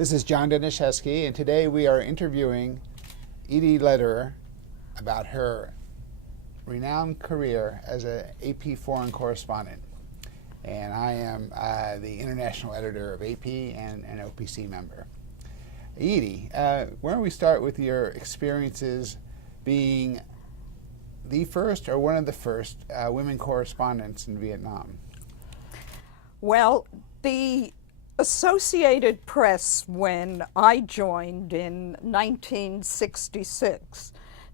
This is John Daniszewski, and today we are interviewing Edith Lederer about her renowned career as an AP foreign correspondent. And I am the international editor of AP and an OPC member. Edith, why don't we start with your experiences being the first or one of the first women correspondents in Vietnam? Well, the Associated Press, when I joined in 1966,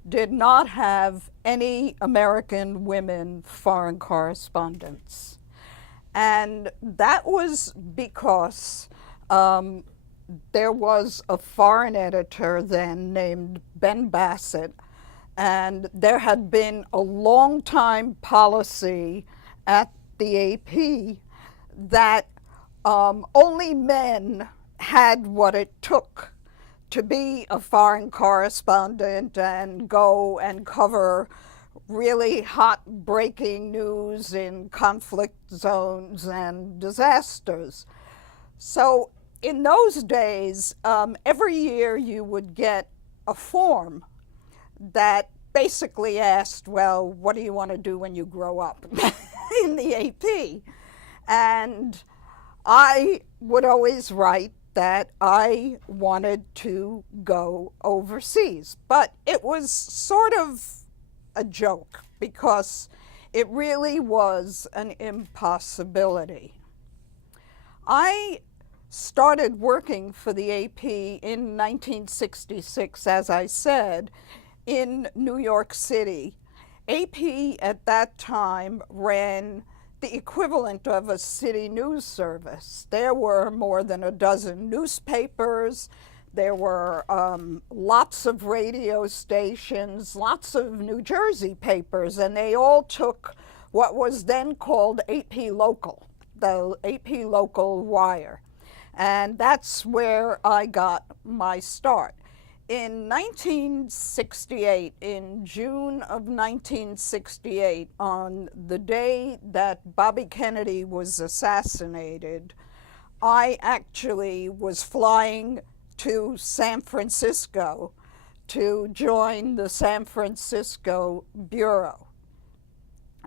did not have any American women foreign correspondents. And that was because there was a foreign editor then named Ben Bassett, and there had been a long-time policy at the AP that only men had what it took to be a foreign correspondent and go and cover really hot breaking news in conflict zones and disasters. So in those days, every year you would get a form that basically asked, well, what do you want to do when you grow up in the AP? And I would always write that I wanted to go overseas, but it was sort of a joke because it really was an impossibility. I started working for the AP in 1966, as I said, in New York City. AP at that time ran the equivalent of a city news service. There were more than a dozen newspapers, there were lots of radio stations, lots of New Jersey papers, and they all took what was then called AP Local, the AP Local wire. And that's where I got my start. In 1968, in June of 1968, on the day that Bobby Kennedy was assassinated, I actually was flying to San Francisco to join the San Francisco Bureau.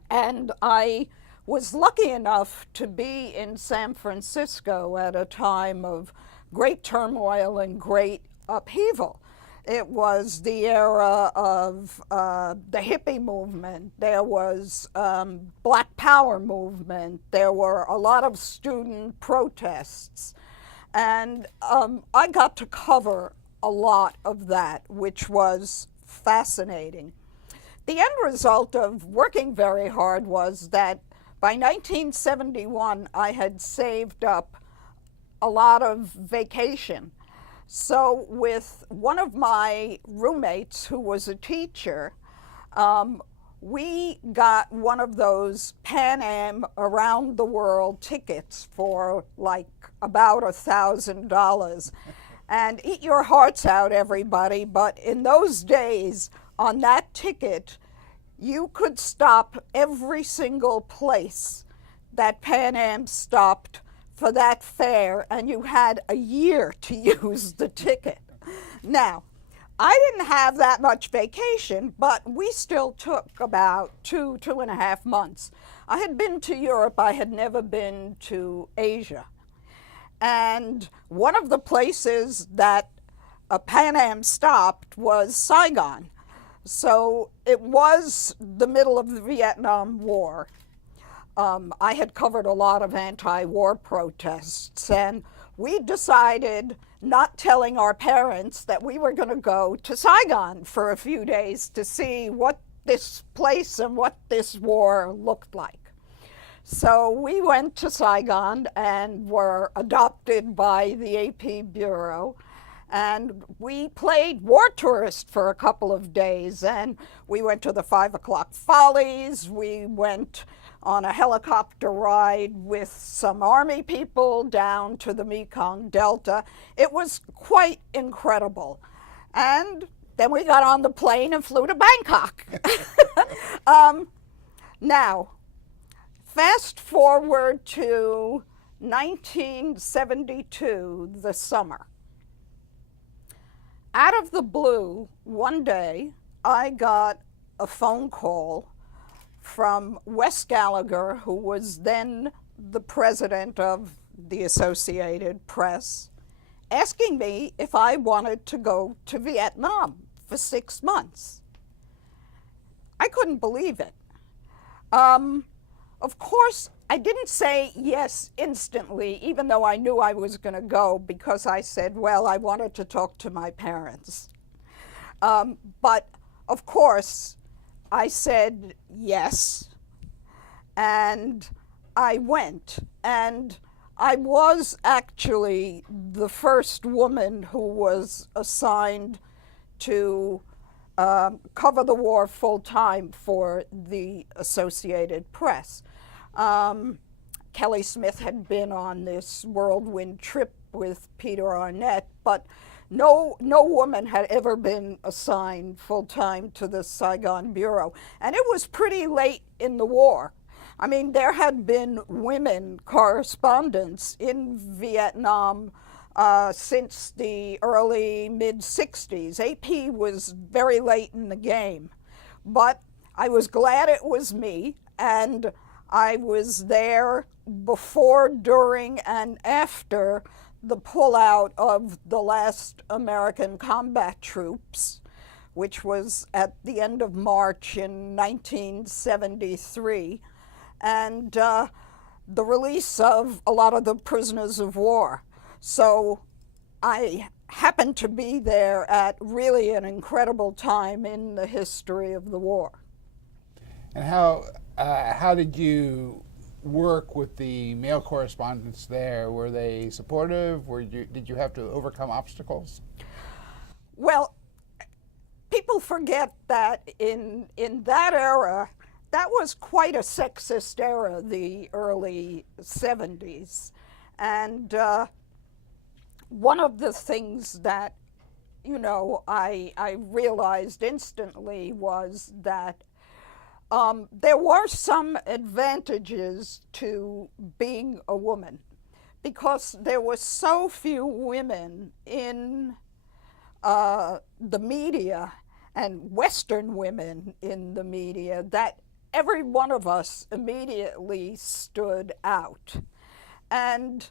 And I was lucky enough to be in San Francisco at a time of great turmoil and great upheaval. It was the era of the hippie movement. There was Black Power movement. There were a lot of student protests. And I got to cover a lot of that, which was fascinating. The end result of working very hard was that by 1971, I had saved up a lot of vacation. So with one of my roommates who was a teacher, we got one of those Pan Am around the world tickets for like about $1,000. And eat your hearts out, everybody, but in those days, on that ticket, you could stop every single place that Pan Am stopped for that fare, and you had a year to use the ticket. Now, I didn't have that much vacation, but we still took about 2.5 months. I had been to Europe, I had never been to Asia. And one of the places that a Pan Am stopped was Saigon. So it was the middle of the Vietnam War. I had covered a lot of anti-war protests, and we decided, not telling our parents, that we were going to go to Saigon for a few days to see what this place and what this war looked like. So we went to Saigon and were adopted by the AP Bureau, and we played war tourist for a couple of days, and we went to the 5 o'clock Follies, we went on a helicopter ride with some Army people down to the Mekong Delta. It was quite incredible. And then we got on the plane and flew to Bangkok. Now, fast forward to 1972, the summer. out of the blue, one day, I got a phone call from Wes Gallagher, who was then the president of the Associated Press, asking me if I wanted to go to Vietnam for 6 months. I couldn't believe it. Of course, I didn't say yes instantly, even though I knew I was going to go, because I said, well, I wanted to talk to my parents. But of course, I said yes, and I went. And I was actually the first woman who was assigned to cover the war full time for the Associated Press. Kelly Smith had been on this whirlwind trip with Peter Arnett, but no woman had ever been assigned full time to the Saigon Bureau. And it was pretty late in the war. I mean, there had been women correspondents in Vietnam since the early mid-60s. AP was very late in the game. But I was glad it was me, and I was there before, during, and after the pullout of the last American combat troops, which was at the end of March in 1973, and the release of a lot of the prisoners of war. So I happened to be there at really an incredible time in the history of the war. And how did you work with the male correspondents there? Were they supportive? Did you have to overcome obstacles? Well, people forget that in that era, that was quite a sexist era, the early 70s. And one of the things that, I realized instantly was that there were some advantages to being a woman, because there were so few women in the media, and Western women in the media, that every one of us immediately stood out. And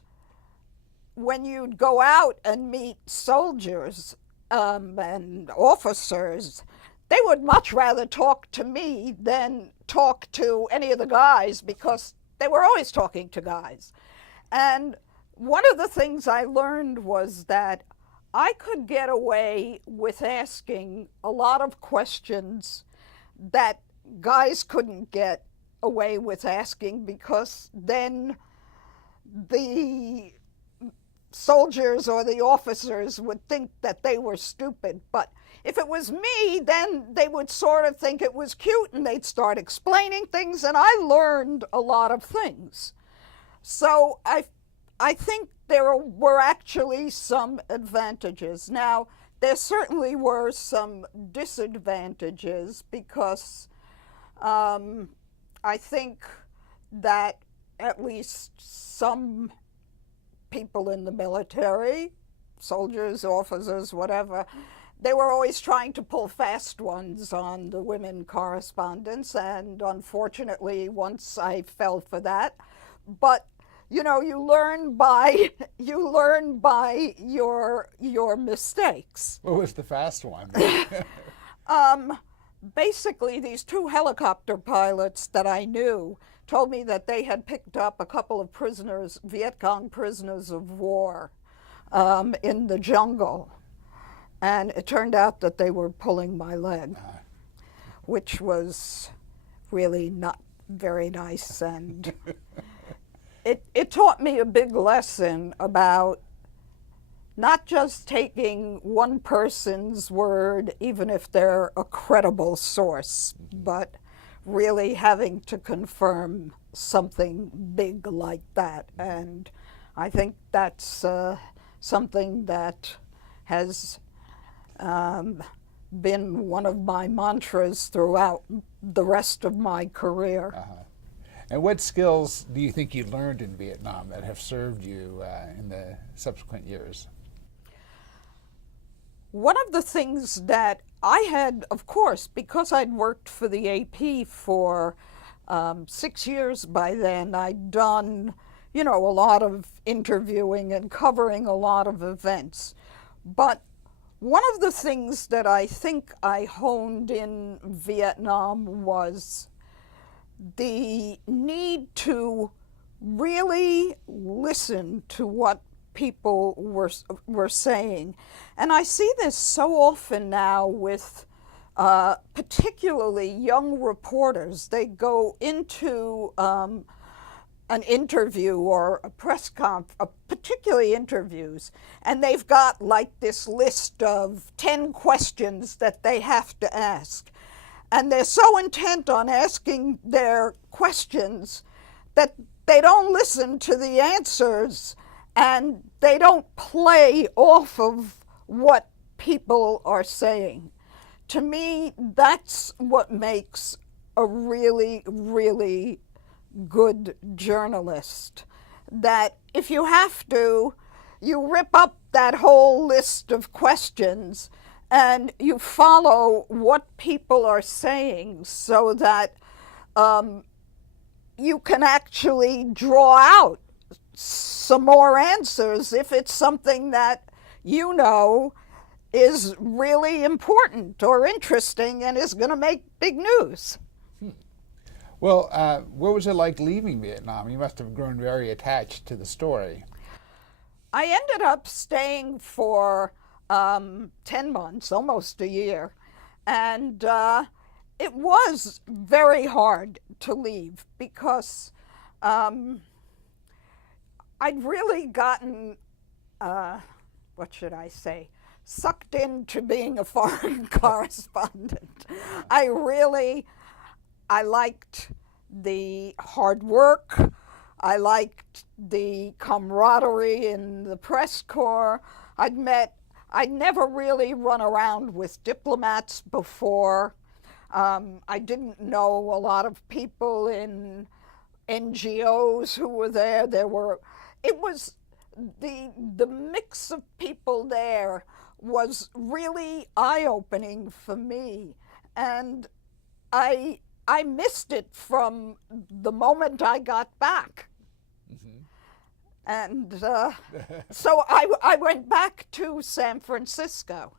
when you'd go out and meet soldiers and officers, they would much rather talk to me than talk to any of the guys, because they were always talking to guys. And one of the things I learned was that I could get away with asking a lot of questions that guys couldn't get away with asking, because then the soldiers or the officers would think that they were stupid. But if it was me, then they would sort of think it was cute, and they'd start explaining things, and I learned a lot of things. So I think there were actually some advantages. Now, there certainly were some disadvantages, because I think that at least some people in the military, soldiers, officers, whatever, they were always trying to pull fast ones on the women correspondents, and unfortunately, once I fell for that. But you learn by your mistakes. What was the fast one? Basically, these two helicopter pilots that I knew told me that they had picked up a couple of prisoners, Viet Cong prisoners of war, in the jungle. And it turned out that they were pulling my leg, which was really not very nice. And it taught me a big lesson about not just taking one person's word, even if they're a credible source, but really having to confirm something big like that. And I think that's something that has been one of my mantras throughout the rest of my career. And what skills do you think you learned in Vietnam that have served you in the subsequent years? one of the things that I had, of course, because I'd worked for the AP for 6 years by then, I'd done, a lot of interviewing and covering a lot of events. But one of the things that I think I honed in Vietnam was the need to really listen to what people were saying. And I see this so often now with particularly young reporters. They go into an interview or a press conference, particularly interviews, and they've got like this list of 10 questions that they have to ask. And they're so intent on asking their questions that they don't listen to the answers and they don't play off of what people are saying. To me, that's what makes a really, really good journalist. That if you have to, you rip up that whole list of questions and you follow what people are saying so that you can actually draw out some more answers if it's something that is really important or interesting and is going to make big news. Well, what was it like leaving Vietnam? You must have grown very attached to the story. I ended up staying for 10 months, almost a year, and it was very hard to leave because I'd really gotten, sucked into being a foreign correspondent. I liked the hard work. I liked the camaraderie in the press corps. I'd never really run around with diplomats before. I didn't know a lot of people in NGOs who were there. It was the mix of people there was really eye-opening for me, and I missed it from the moment I got back. Mm-hmm. And so I went back to San Francisco.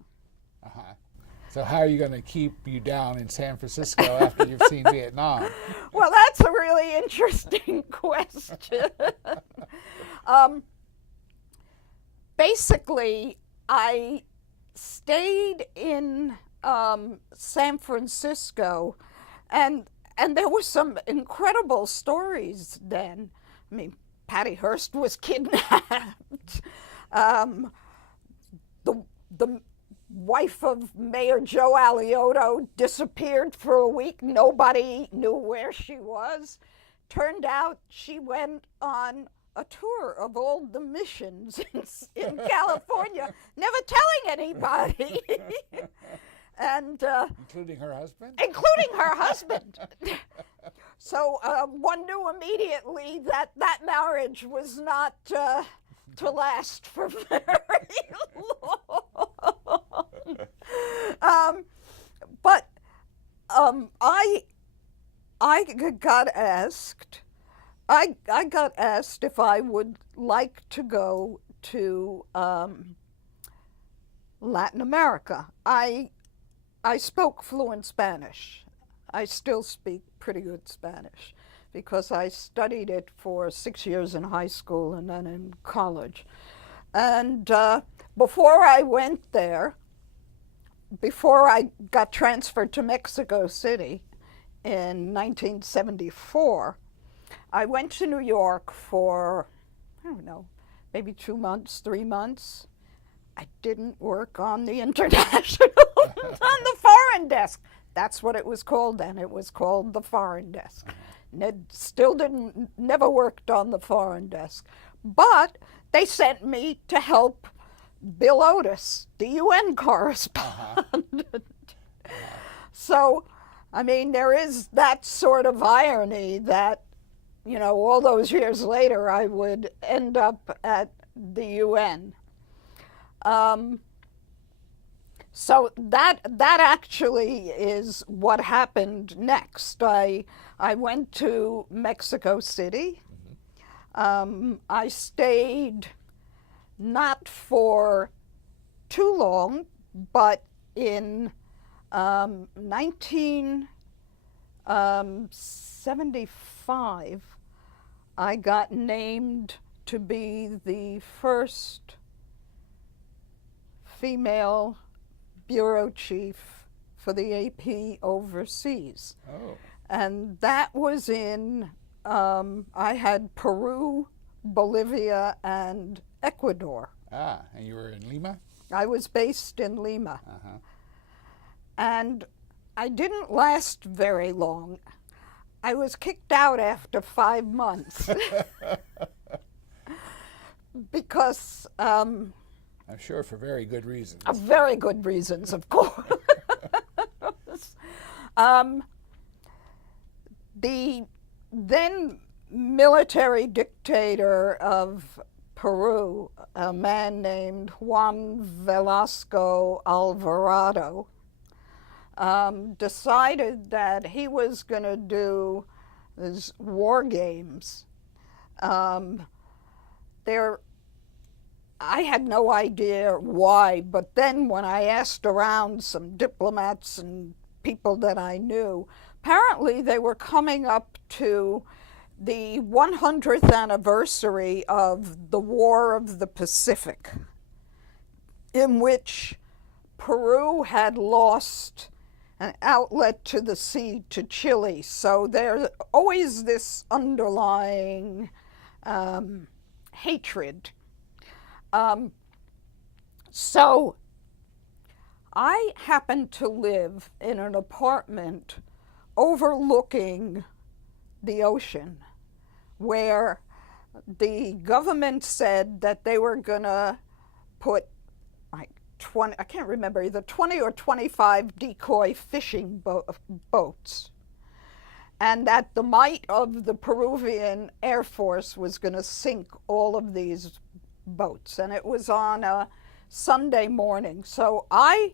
Uh-huh. So how are you going to keep you down in San Francisco after you've seen Vietnam? Well, that's a really interesting question. Basically, I stayed in San Francisco, and there were some incredible stories then. I mean, Patty Hearst was kidnapped. The wife of Mayor Joe Alioto disappeared for a week. Nobody knew where she was. Turned out she went on a tour of all the missions in California, never telling anybody. And including her husband? Including her husband. So one knew immediately that marriage was not to last for very long. But I got asked. I got asked if I would like to go to Latin America. I spoke fluent Spanish. I still speak pretty good Spanish because I studied it for 6 years in high school and then in college. And before I went there, before I got transferred to Mexico City in 1974, I went to New York for, maybe 2 months, 3 months. I didn't work on the international, on the foreign desk. That's what it was called then. It was called the foreign desk. Ned still never worked on the foreign desk. But they sent me to help Bill Otis, the UN correspondent. So, I mean, there is that sort of irony that, all those years later, I would end up at the UN. So that actually is what happened next. I went to Mexico City. I stayed not for too long, but in 1975, I got named to be the first female bureau chief for the AP overseas. Oh. And that was in, I had Peru, Bolivia, and Ecuador. Ah, and you were in Lima? I was based in Lima. Uh-huh. And I didn't last very long. I was kicked out after 5 months because I'm sure for very good reasons. very good reasons, of course. The then military dictator of Peru, a man named Juan Velasco Alvarado, decided that he was going to do these war games. I had no idea why, but then when I asked around some diplomats and people that I knew, apparently they were coming up to the 100th anniversary of the War of the Pacific, in which Peru had lost an outlet to the sea to Chile. So there's always this underlying hatred. So I happened to live in an apartment overlooking the ocean, where the government said that they were going to put like 20, I can't remember, either 20 or 25 decoy fishing boats, and that the might of the Peruvian Air Force was going to sink all of these boats. And it was on a Sunday morning. So I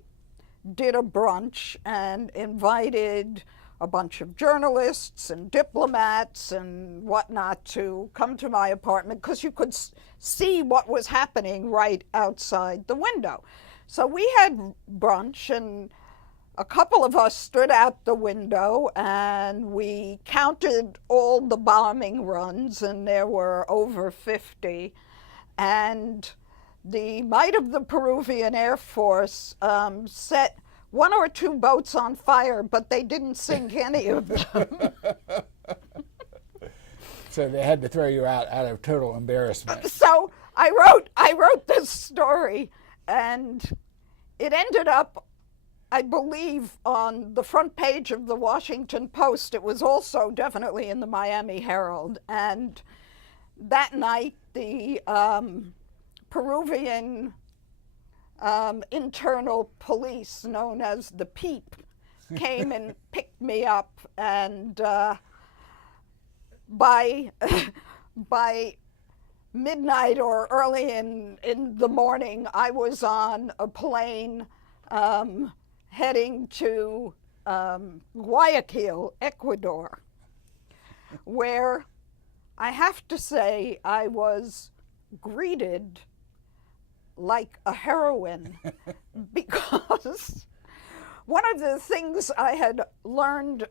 did a brunch and invited a bunch of journalists and diplomats and whatnot to come to my apartment, because you could see what was happening right outside the window. So we had brunch, and a couple of us stood out the window and we counted all the bombing runs, and there were over 50. And the might of the Peruvian Air Force set 1 or 2 boats on fire, but they didn't sink any of them. So they had to throw you out of total embarrassment. So I wrote this story, and it ended up, I believe, on the front page of the Washington Post. It was also definitely in the Miami Herald. And that night, the Peruvian internal police, known as the PEEP, came and picked me up, and by midnight or early in the morning, I was on a plane heading to Guayaquil, Ecuador, where I have to say I was greeted like a heroine, because one of the things I had learned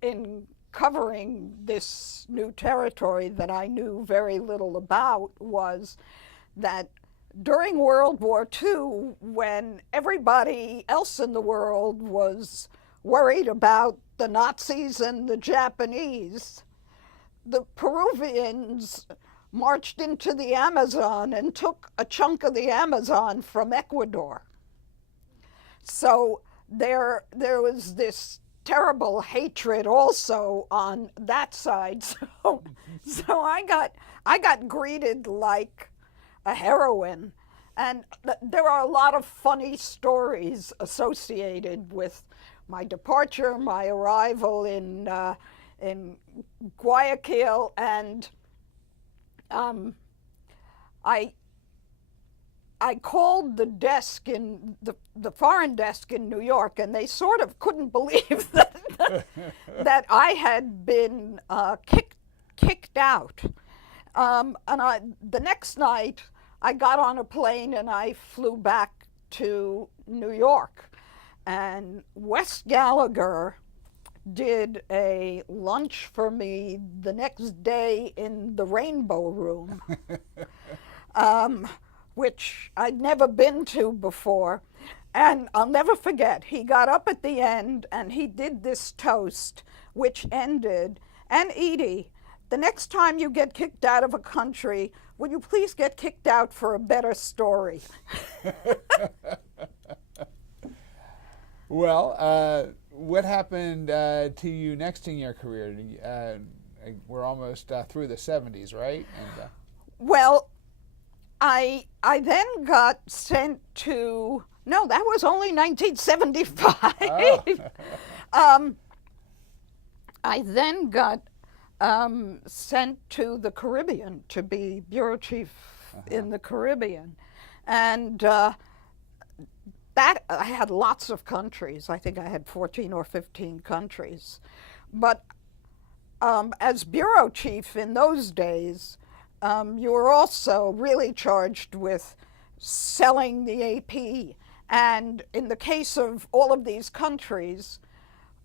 in covering this new territory that I knew very little about was that during World War II, when everybody else in the world was worried about the Nazis and the Japanese, the Peruvians marched into the Amazon and took a chunk of the Amazon from Ecuador. So there was this terrible hatred also on that side. So I got greeted like a heroine. And there are a lot of funny stories associated with my departure, my arrival in Guayaquil, and I I called the desk in the foreign desk in New York, and they sort of couldn't believe that I had been kicked out. And the next night, I got on a plane and I flew back to New York. And Wes Gallagher did a lunch for me the next day in the Rainbow Room, which I'd never been to before. And I'll never forget, he got up at the end and he did this toast, which ended, "And Edie, the next time you get kicked out of a country, will you please get kicked out for a better story?" Well, what happened to you next in your career? We're almost through the 70s, right? And, well, I then got sent to, no, that was only 1975. Oh. I then got sent to the Caribbean to be bureau chief in the Caribbean. And that, I had lots of countries. I think I had 14 or 15 countries. But as bureau chief in those days, you were also really charged with selling the AP. And in the case of all of these countries,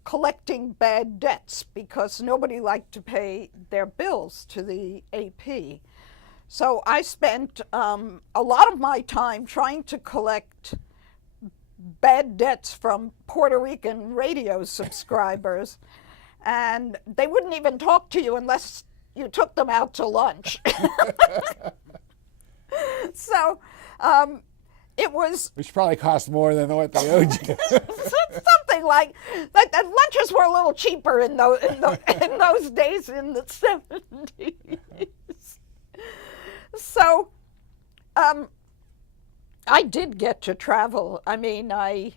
collecting bad debts, because nobody liked to pay their bills to the AP. So I spent a lot of my time trying to collect bad debts from Puerto Rican radio subscribers, and they wouldn't even talk to you unless you took them out to lunch. So it was... Which probably cost more than what they owed you. Something like that. Lunches were a little cheaper in those days in the 70s. So I did get to travel. I mean, I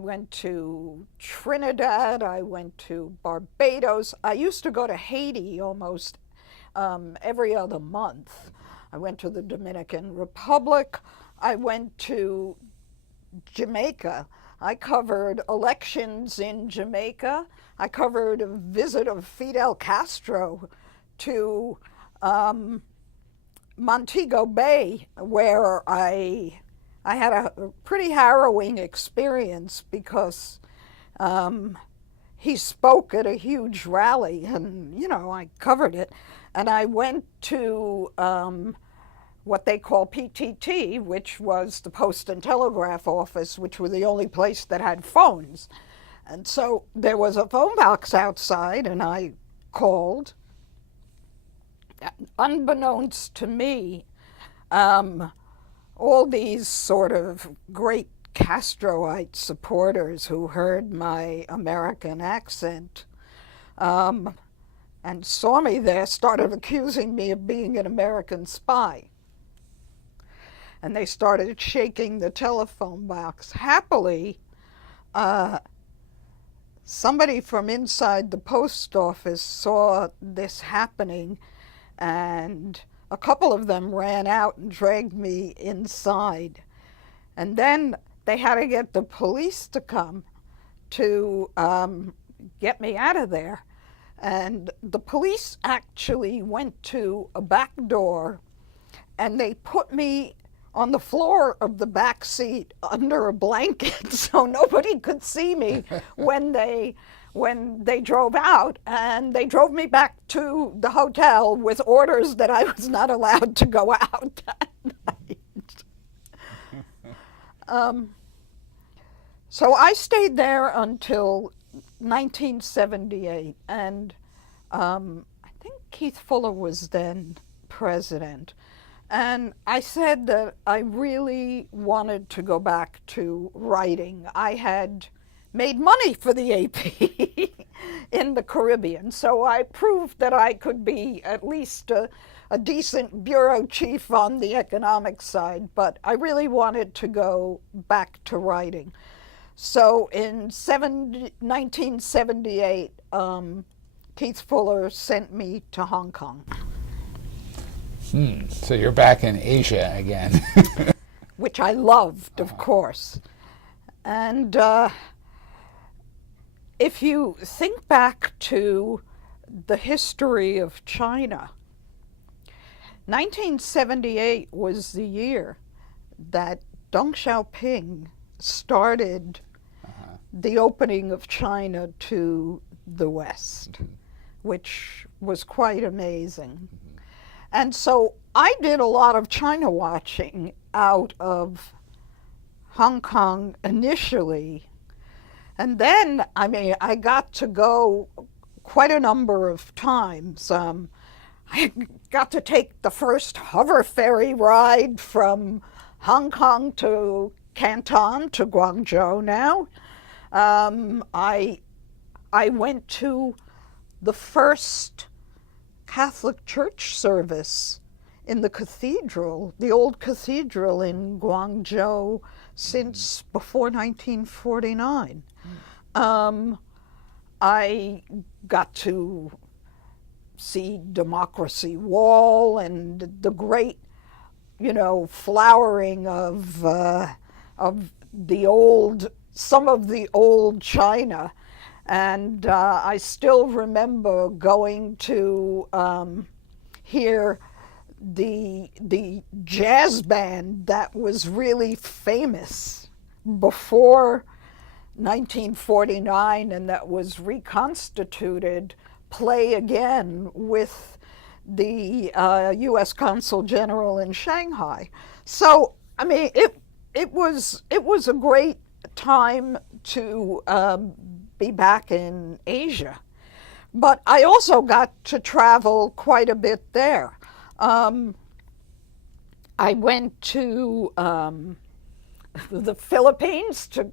went to Trinidad, I went to Barbados. I used to go to Haiti almost every other month. I went to the Dominican Republic. I went to Jamaica. I covered elections in Jamaica. I covered a visit of Fidel Castro to Montego Bay, where I had a pretty harrowing experience because he spoke at a huge rally, and I covered it. And I went to what they call PTT, which was the Post and Telegraph Office, which were the only place that had phones. And so there was a phone box outside, and I called. Unbeknownst to me, all these sort of great Castroite supporters who heard my American accent and saw me there started accusing me of being an American spy. And they started shaking the telephone box. Happily, somebody from inside the post office saw this happening, and a couple of them ran out and dragged me inside. And then they had to get the police to come to get me out of there. And the police actually went to a back door, and they put me on the floor of the back seat under a blanket so nobody could see me when they drove out, and they drove me back to the hotel with orders that I was not allowed to go out that night. So I stayed there until 1978, and I think Keith Fuller was then president. And I said that I really wanted to go back to writing. I had made money for the AP in the Caribbean, so I proved that I could be at least a decent bureau chief on the economic side, but I really wanted to go back to writing. So in 1978, Keith Fuller sent me to Hong Kong. So you're back in Asia again. which I loved, of course. And if you think back to the history of China, 1978 was the year that Deng Xiaoping started the opening of China to the West, which was quite amazing. And so I did a lot of China watching out of Hong Kong initially. And then, I mean, I got to go quite a number of times. I got to take the first hover ferry ride from Hong Kong to Canton to Guangzhou now. I went to the first Catholic church service in the cathedral, the old cathedral in Guangzhou, since before 1949. I got to see Democracy Wall and the great, flowering of the old, some of the old China. And I still remember going to hear the jazz band that was really famous before 1949 and that was reconstituted play again with the U.S. Consul General in Shanghai. So, I mean, it was a great time to be back in Asia. But I also got to travel quite a bit there. I went to the Philippines to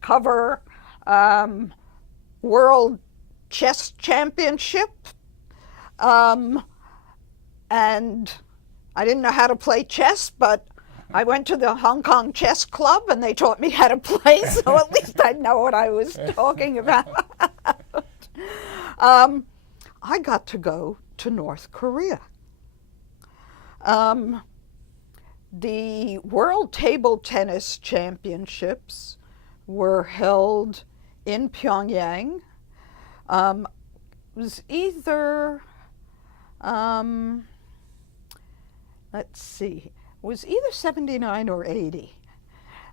cover World Chess Championship. And I didn't know how to play chess, but I went to the Hong Kong Chess Club and they taught me how to play, so at least I know what I was talking about. I got to go to North Korea. The World Table Tennis Championships were held in Pyongyang. It was either, was either 79 or 80.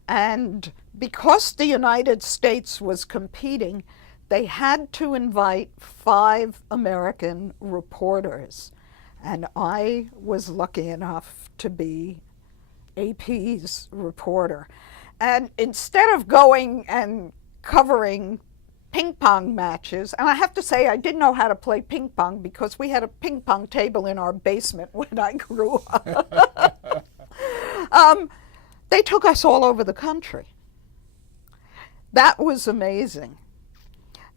And because the United States was competing, they had to invite 5 American reporters. And I was lucky enough to be AP's reporter. And instead of going and covering ping pong matches, and I have to say I didn't know how to play ping pong because we had a ping pong table in our basement when I grew up. They took us all over the country. That was amazing.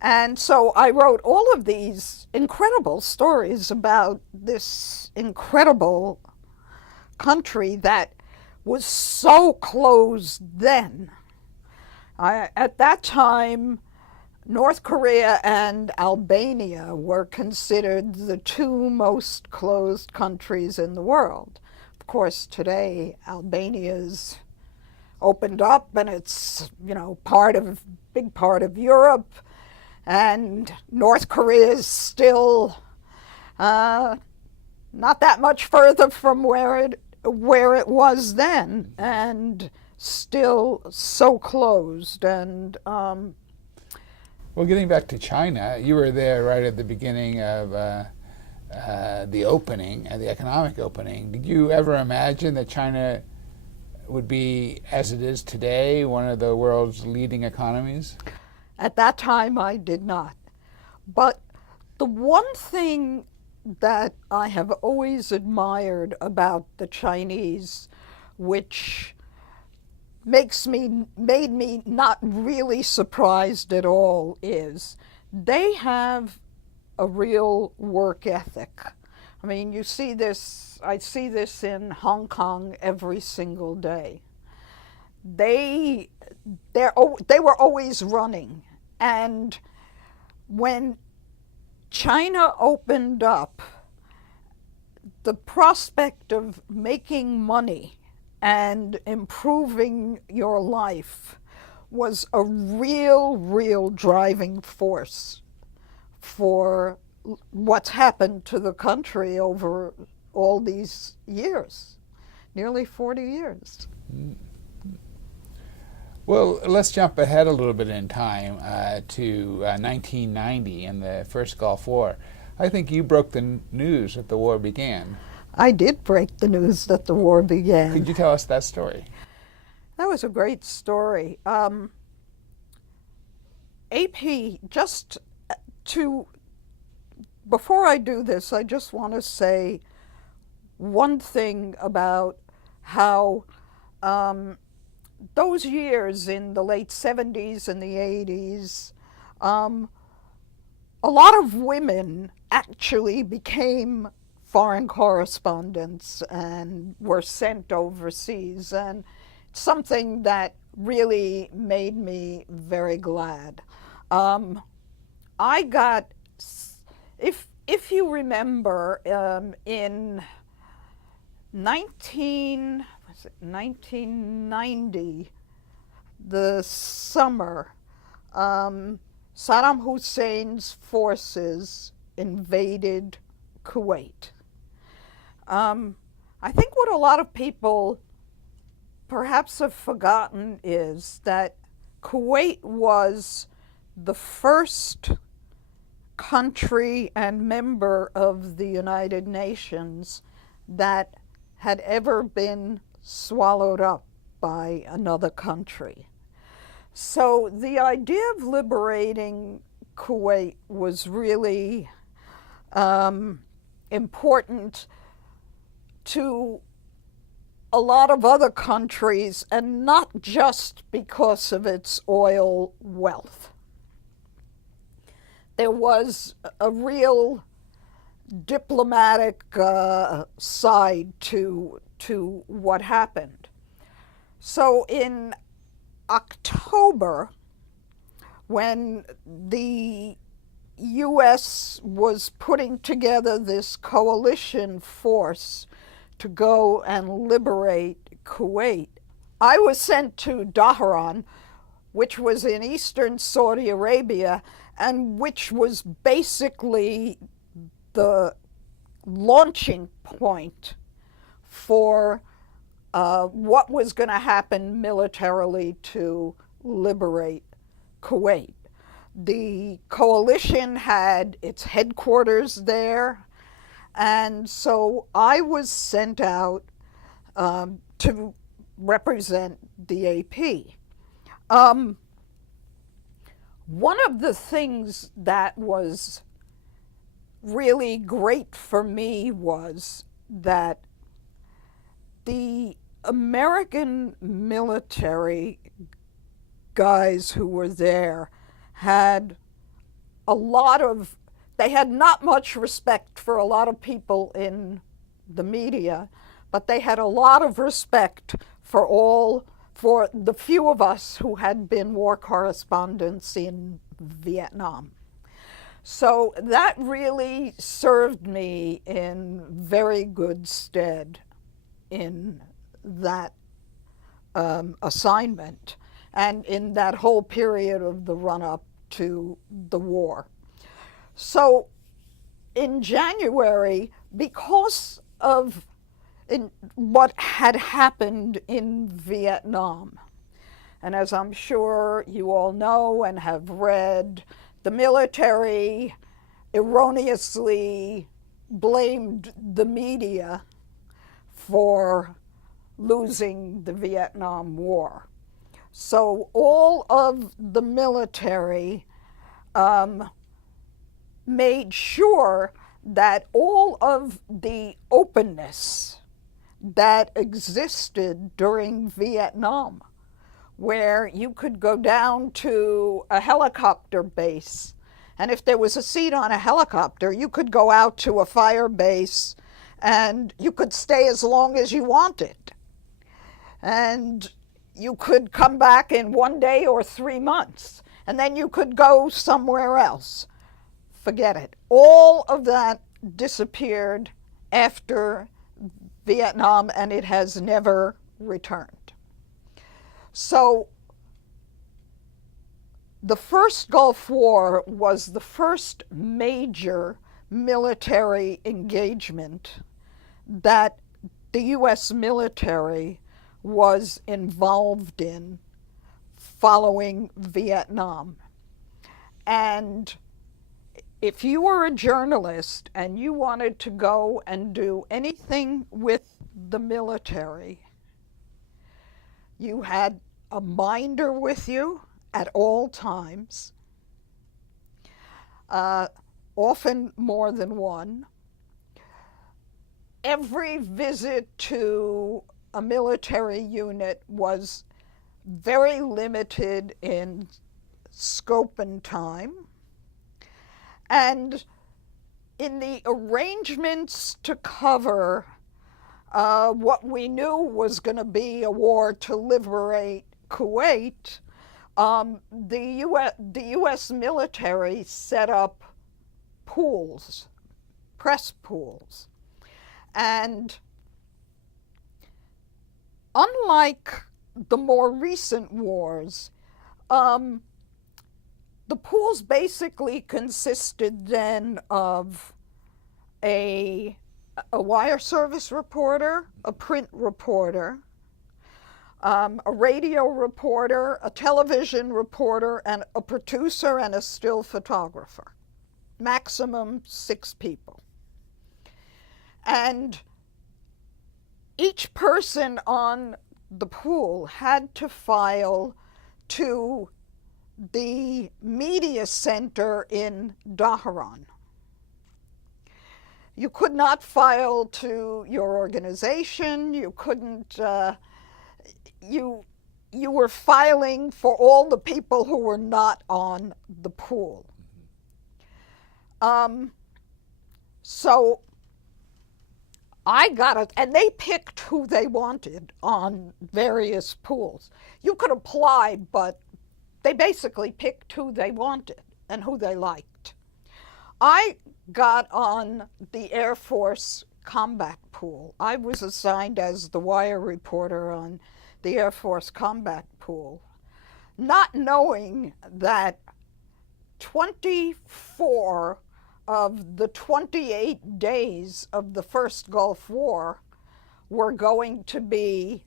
And so I wrote all of these incredible stories about this incredible country that was so closed then. At that time, North Korea and Albania were considered the 2 most closed countries in the world. Of course, today, Albania's opened up and it's, big part of Europe. And North Korea is still not that much further from where it was then, and still so closed. And well, getting back to China, you were there right at the beginning of the opening, the economic opening. Did you ever imagine that China would be, as it is today, one of the world's leading economies? At that time, I did not. But the one thing that I have always admired about the Chinese, which made me not really surprised at all, is they have a real work ethic. I mean, I see this in Hong Kong every single day. They were always running. And when China opened up, the prospect of making money and improving your life was a real driving force for what's happened to the country over all these years, nearly 40 years. Well, let's jump ahead a little bit in time to 1990 and the first Gulf War. I think you broke the news that the war began. I did break the news that the war began. Could you tell us that story? That was a great story. AP, before I do this, I just want to say one thing about how those years in the late 70s and the 80s, a lot of women actually became foreign correspondents and were sent overseas, and something that really made me very glad. I got, if you remember, in 1990, the summer, Saddam Hussein's forces invaded Kuwait. I think what a lot of people perhaps have forgotten is that Kuwait was the first country and member of the United Nations that had ever been swallowed up by another country. So the idea of liberating Kuwait was really important to a lot of other countries, and not just because of its oil wealth. There was a real diplomatic side to what happened. So in October, when the U.S. was putting together this coalition force to go and liberate Kuwait, I was sent to Dhahran, which was in eastern Saudi Arabia, and which was basically the launching point for what was going to happen militarily to liberate Kuwait. The coalition had its headquarters there, and so I was sent out to represent the AP. One of the things that was really great for me was that the American military guys who were there had they had not much respect for a lot of people in the media, but they had a lot of respect for the few of us who had been war correspondents in Vietnam. So that really served me in very good stead in that assignment and in that whole period of the run-up to the war. So in January, because of what had happened in Vietnam, and as I'm sure you all know and have read, the military erroneously blamed the media for losing the Vietnam War. So all of the military made sure that all of the openness that existed during Vietnam, where you could go down to a helicopter base, and if there was a seat on a helicopter, you could go out to a fire base and you could stay as long as you wanted. And you could come back in 1 day or 3 months, and then you could go somewhere else. Forget it. All of that disappeared after Vietnam, and it has never returned. So the first Gulf War was the first major military engagement that the U.S. military was involved in following Vietnam. And if you were a journalist and you wanted to go and do anything with the military, you had a minder with you at all times, often more than one. Every visit to a military unit was very limited in scope and time. And in the arrangements to cover what we knew was going to be a war to liberate Kuwait, the U.S. military set up pools, press pools. And unlike the more recent wars, the pools basically consisted then of a wire service reporter, a print reporter, a radio reporter, a television reporter, and a producer and a still photographer. Maximum 6 people. And each person on the pool had to file to the media center in Dhahran. You could not file to your organization. You couldn't, you were filing for all the people who were not on the pool. So I got it, and they picked who they wanted on various pools. You could apply, but they basically picked who they wanted and who they liked. I got on the Air Force combat pool. I was assigned as the wire reporter on the Air Force combat pool, not knowing that 24 of the 28 days of the first Gulf War were going to be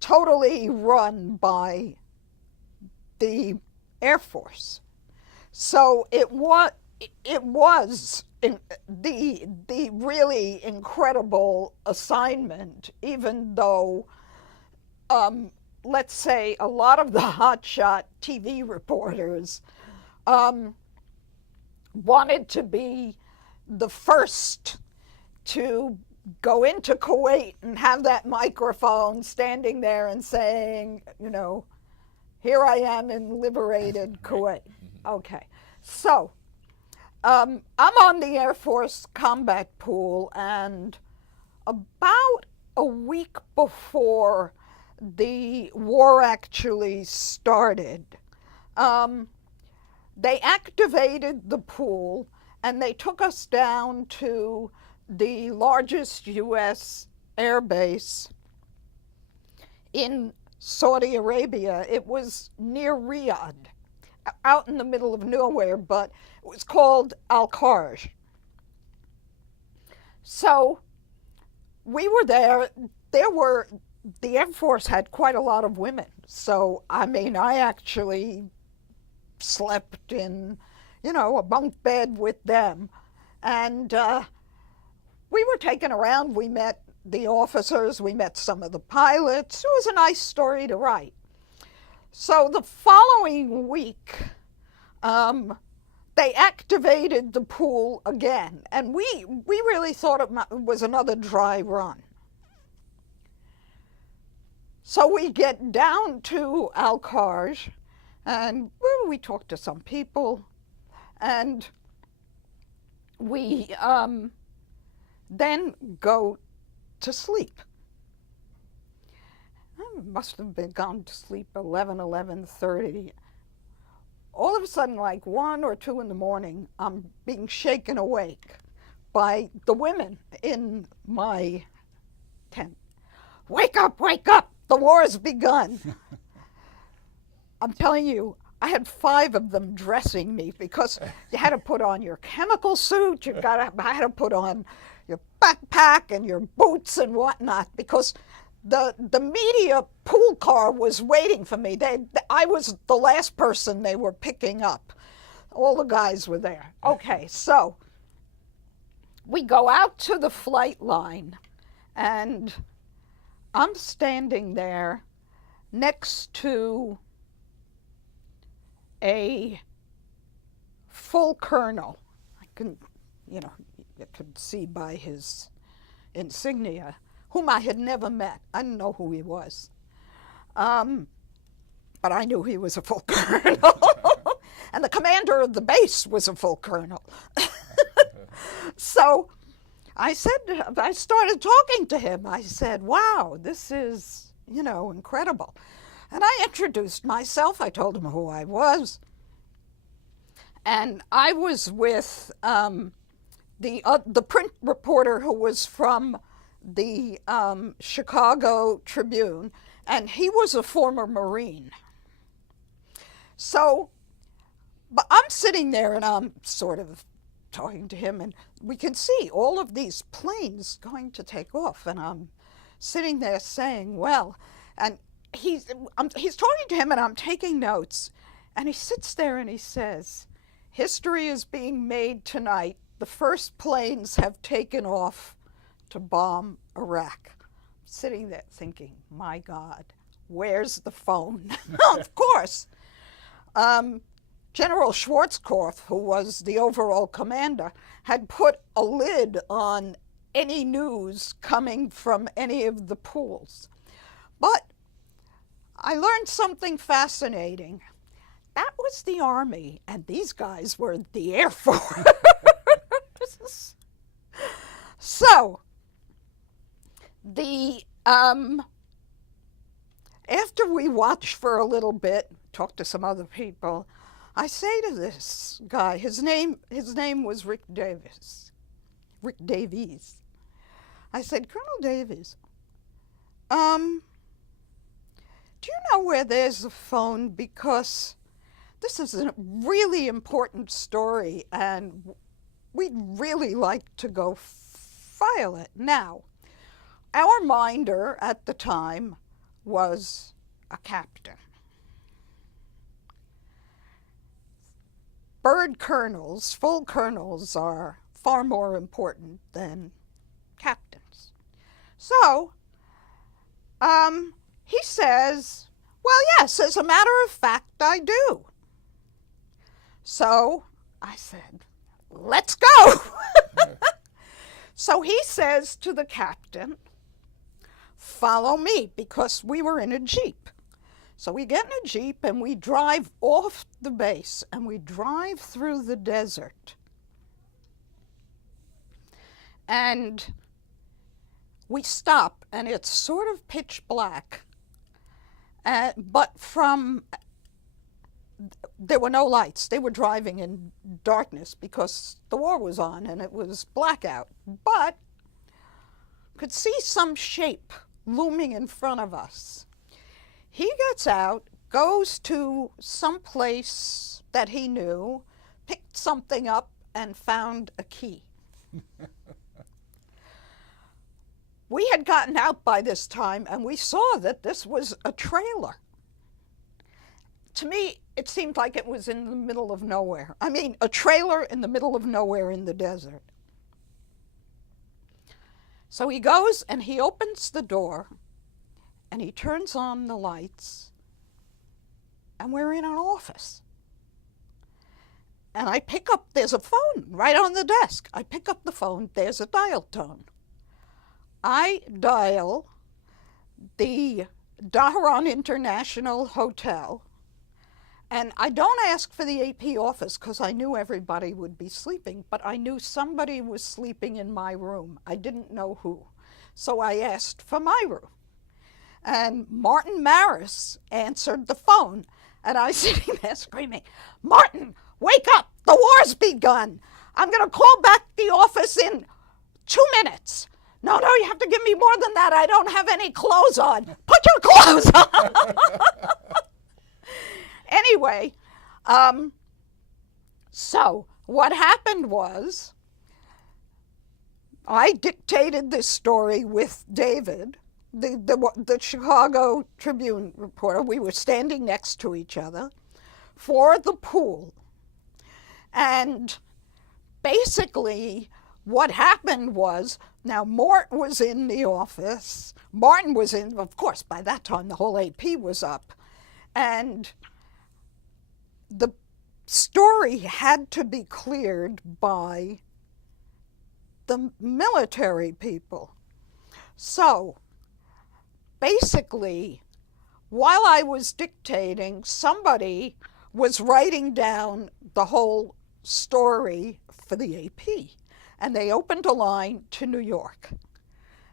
totally run by the Air Force. So it was the really incredible assignment, even though, let's say, a lot of the hotshot TV reporters wanted to be the first to go into Kuwait and have that microphone standing there and saying, you know, here I am in liberated Kuwait. Okay, so I'm on the Air Force combat pool, and about a week before the war actually started, they activated the pool and they took us down to the largest U.S. air base in Saudi Arabia. It was near Riyadh, out in the middle of nowhere, but it was called Al-Kharj. So we were there. The Air Force had quite a lot of women. So, I mean, I actually slept in, you know, a bunk bed with them. And we were taken around. We met the officers. We met some of the pilots. It was a nice story to write. So the following week, they activated the pool again. And we really thought it was another dry run. So we get down to Al-Kharj, and we talked to some people, and we then go to sleep. I must have been gone to sleep 11:30. All of a sudden, like 1 or 2 in the morning, I'm being shaken awake by the women in my tent. Wake up, the war has begun. I'm telling you, I had 5 of them dressing me because you had to put on your chemical suit, I had to put on your backpack and your boots and whatnot because the media pool car was waiting for me. I was the last person they were picking up. All the guys were there. Okay, so we go out to the flight line, and I'm standing there next to a full colonel. I can, you could see by his insignia, whom I had never met. I didn't know who he was. But I knew he was a full colonel. And the commander of the base was a full colonel. So I started talking to him. I said, wow, this is, incredible. And I introduced myself. I told him who I was. And I was with the print reporter who was from the Chicago Tribune, and he was a former Marine. So, but I'm sitting there and I'm sort of talking to him, and we can see all of these planes going to take off, and I'm sitting there saying, well, and he's talking to him, and I'm taking notes, and he sits there and he says, history is being made tonight. The first planes have taken off to bomb Iraq. I'm sitting there thinking, my God, where's the phone? Of course. General Schwarzkopf, who was the overall commander, had put a lid on any news coming from any of the pools. But I learned something fascinating. That was the Army, and these guys were the Air Force. So, after we watched for a little bit, talked to some other people, I say to this guy, his name was Rick Davies. I said, Colonel Davies, do you know where there's a phone? Because this is a really important story, and we'd really like to go file it. Now, our minder at the time was a captain. Bird colonels, full colonels, are far more important than captains. So, he says, well, yes, as a matter of fact, I do. So I said, let's go. So he says to the captain, follow me, because we were in a Jeep. So we get in a Jeep and we drive off the base and we drive through the desert. And we stop and it's sort of pitch black. But there were no lights. They were driving in darkness because the war was on and it was blackout. But could see some shape looming in front of us. He gets out, goes to some place that he knew, picked something up, and found a key. We had gotten out by this time, and we saw that this was a trailer. To me, it seemed like it was in the middle of nowhere. I mean, a trailer in the middle of nowhere in the desert. So he goes and he opens the door, and he turns on the lights, and we're in an office. And I pick up, there's a phone right on the desk. I pick up the phone, there's a dial tone. I dial the Dahran International Hotel, and I don't ask for the AP office because I knew everybody would be sleeping, but I knew somebody was sleeping in my room. I didn't know who. So I asked for my room. And Martin Maris answered the phone, and I was sitting there screaming, Martin, wake up, the war's begun. I'm going to call back the office in 2 minutes. No, you have to give me more than that. I don't have any clothes on. Put your clothes on. Anyway, so what happened was I dictated this story with David, the Chicago Tribune reporter. We were standing next to each other for the pool. And basically what happened was, now Mort was in the office. Martin was in, of course, by that time the whole AP was up. And the story had to be cleared by the military people. So basically, while I was dictating, somebody was writing down the whole story for the AP. And they opened a line to New York.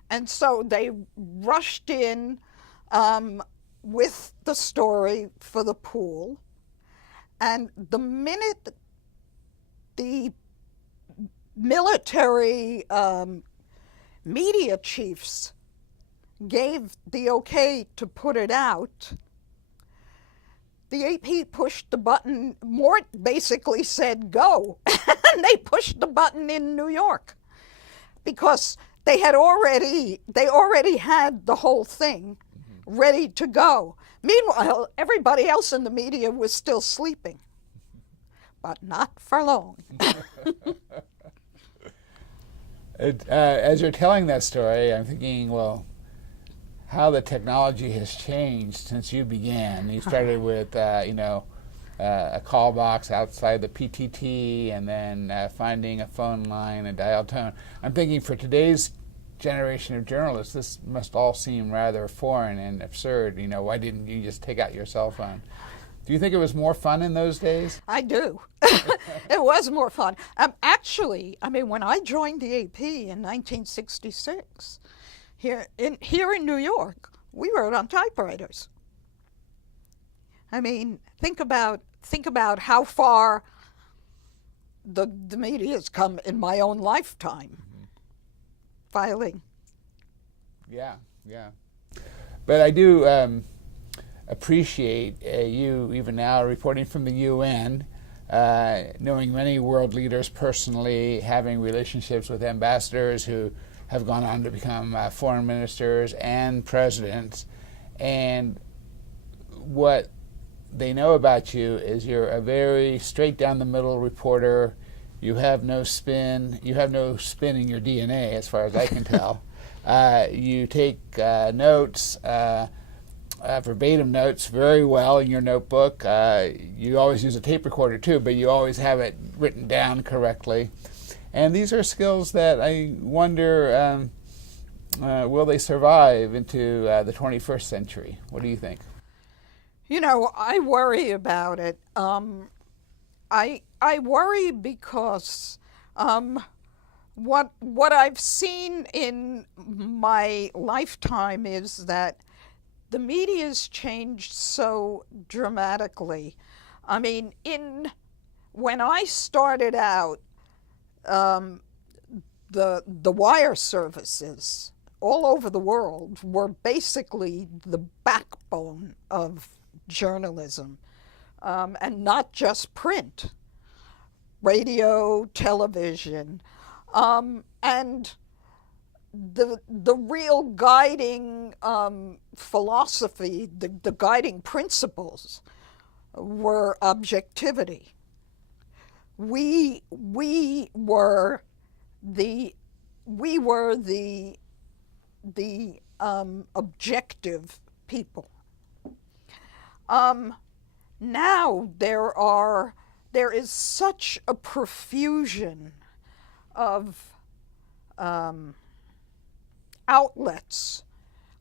And so they rushed in with the story for the pool. And the minute the military media chiefs gave the okay to put it out, the AP pushed the button. Mort basically said, go. And they pushed the button in New York because they already had the whole thing ready to go. Meanwhile, everybody else in the media was still sleeping, but not for long. As you're telling that story, I'm thinking, well, how the technology has changed since you began. You started with, a call box outside the PTT, and then finding a phone line, a dial tone. I'm thinking for today's generation of journalists, this must all seem rather foreign and absurd. Why didn't you just take out your cell phone? Do you think it was more fun in those days? I do. It was more fun. Actually, when I joined the AP in 1966, here in New York, we wrote on typewriters. Think about how far the media has come in my own lifetime. Filing. Yeah. But I do appreciate you even now reporting from the UN, knowing many world leaders personally, having relationships with ambassadors who have gone on to become foreign ministers and presidents. And what they know about you is you're a very straight down the middle reporter. You have no spin. You have no spin in your DNA, as far as I can tell. You take notes, verbatim notes, very well in your notebook. You always use a tape recorder too, but you always have it written down correctly. And these are skills that I wonder, will they survive into the 21st century? What do you think? I worry about it. I worry because what I've seen in my lifetime is that the media's changed so dramatically. When I started out, the wire services all over the world were basically the backbone of journalism, and not just print, radio, television, and the real guiding philosophy, the guiding principles were objectivity. We were the objective people. Now there is such a profusion of outlets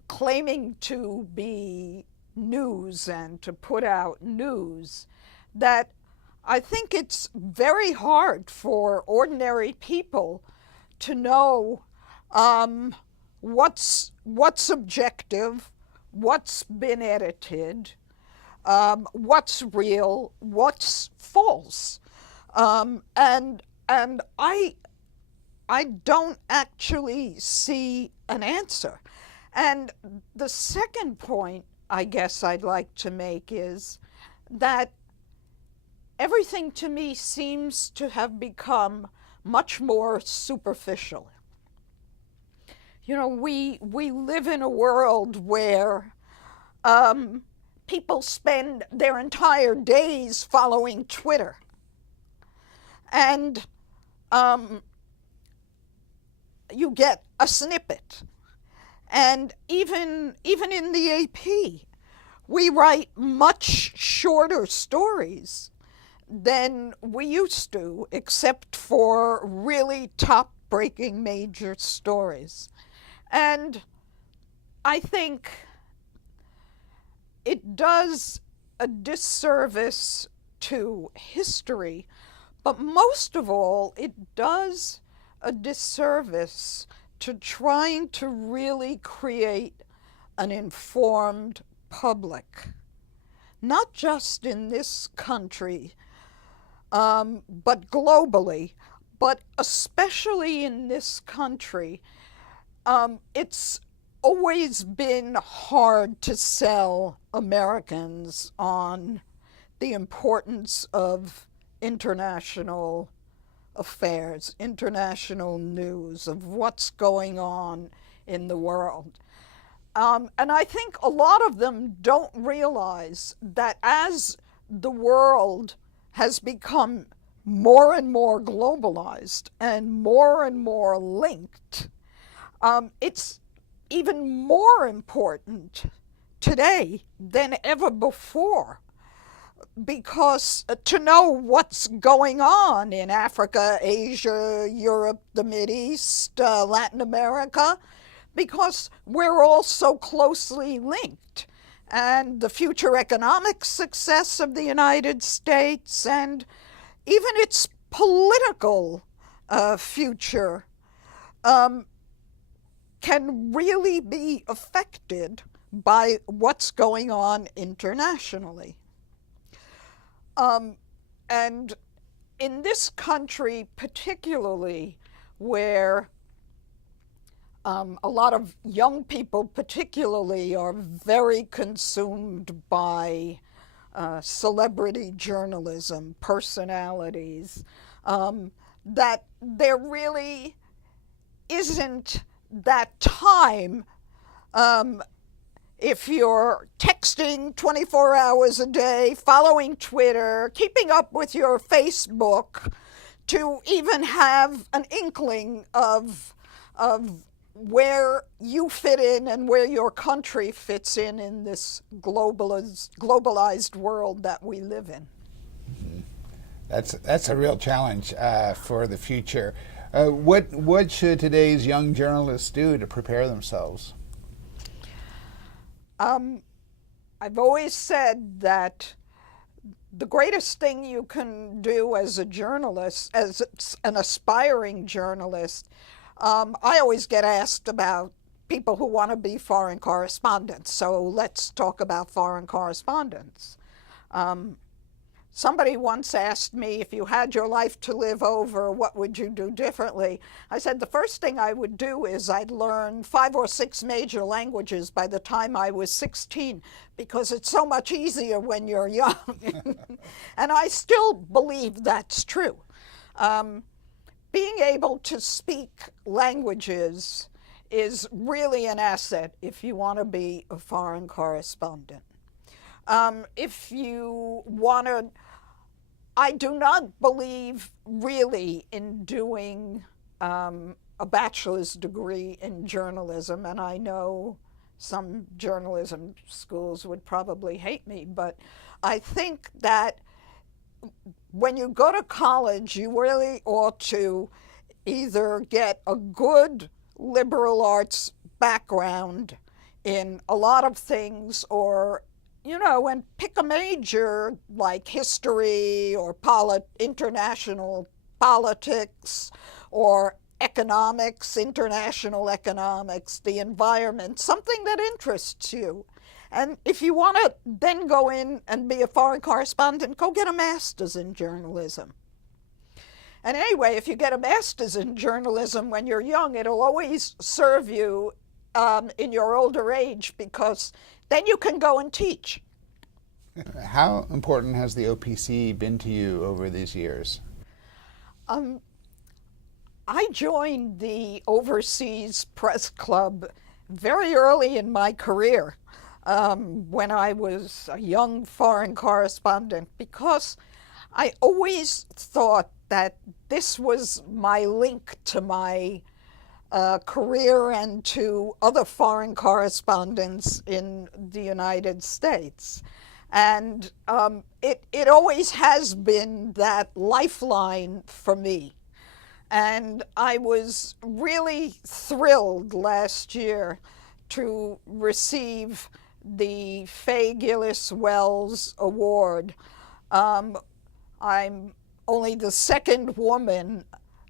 claiming to be news and to put out news that I think it's very hard for ordinary people to know what's objective, what's been edited, what's real, what's false. And and I don't actually see an answer. And the second point I guess I'd like to make is that everything to me seems to have become much more superficial. You know, we live in a world where people spend their entire days following Twitter. And you get a snippet. And even in the AP, we write much shorter stories than we used to, except for really top-breaking major stories. And I think it does a disservice to history, but most of all, it does a disservice to trying to really create an informed public, not just in this country, but globally, but especially in this country. It's always been hard to sell Americans on the importance of international affairs, international news, of what's going on in the world. And I think a lot of them don't realize that as the world has become more and more globalized and more linked, it's even more important today than ever before, because to know what's going on in Africa, Asia, Europe, the Mideast, Latin America, because we're all so closely linked. And the future economic success of the United States and even its political future can really be affected by what's going on internationally. And in this country particularly, where a lot of young people particularly are very consumed by celebrity journalism, personalities, that there really isn't that time if you're texting 24 hours a day, following Twitter, keeping up with your Facebook, to even have an inkling of where you fit in and where your country fits in this globalized world that we live in. Mm-hmm. That's a real challenge for the future. What should today's young journalists do to prepare themselves? I've always said that the greatest thing you can do as a journalist, as an aspiring journalist, I always get asked about people who want to be foreign correspondents. So let's talk about foreign correspondents. Somebody once asked me, if you had your life to live over, what would you do differently? I said the first thing I would do is I'd learn 5 or 6 major languages by the time I was 16, because it's so much easier when you're young. And I still believe that's true. Being able to speak languages is really an asset if you want to be a foreign correspondent. If you want to, I do not believe really in doing a bachelor's degree in journalism, and I know some journalism schools would probably hate me, but I think that when you go to college, you really ought to either get a good liberal arts background in a lot of things, or and pick a major like history or international politics or economics, international economics, the environment, something that interests you. And if you want to then go in and be a foreign correspondent, go get a master's in journalism. And anyway, if you get a master's in journalism when you're young, it'll always serve you in your older age, because then you can go and teach. How important has the OPC been to you over these years? I joined the Overseas Press Club very early in my career, when I was a young foreign correspondent, because I always thought that this was my link to my career and to other foreign correspondents in the United States. And it always has been that lifeline for me. And I was really thrilled last year to receive the Fay Gillis Wells Award. I'm only the second woman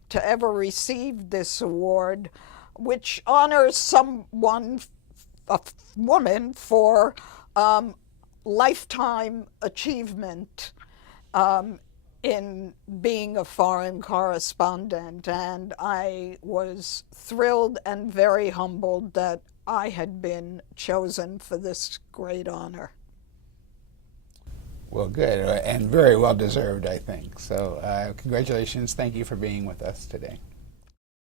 to ever receive this award, which honors someone, a woman, for lifetime achievement in being a foreign correspondent. And I was thrilled and very humbled that I had been chosen for this great honor. Well, good, and very well deserved, I think. So congratulations. Thank you for being with us today.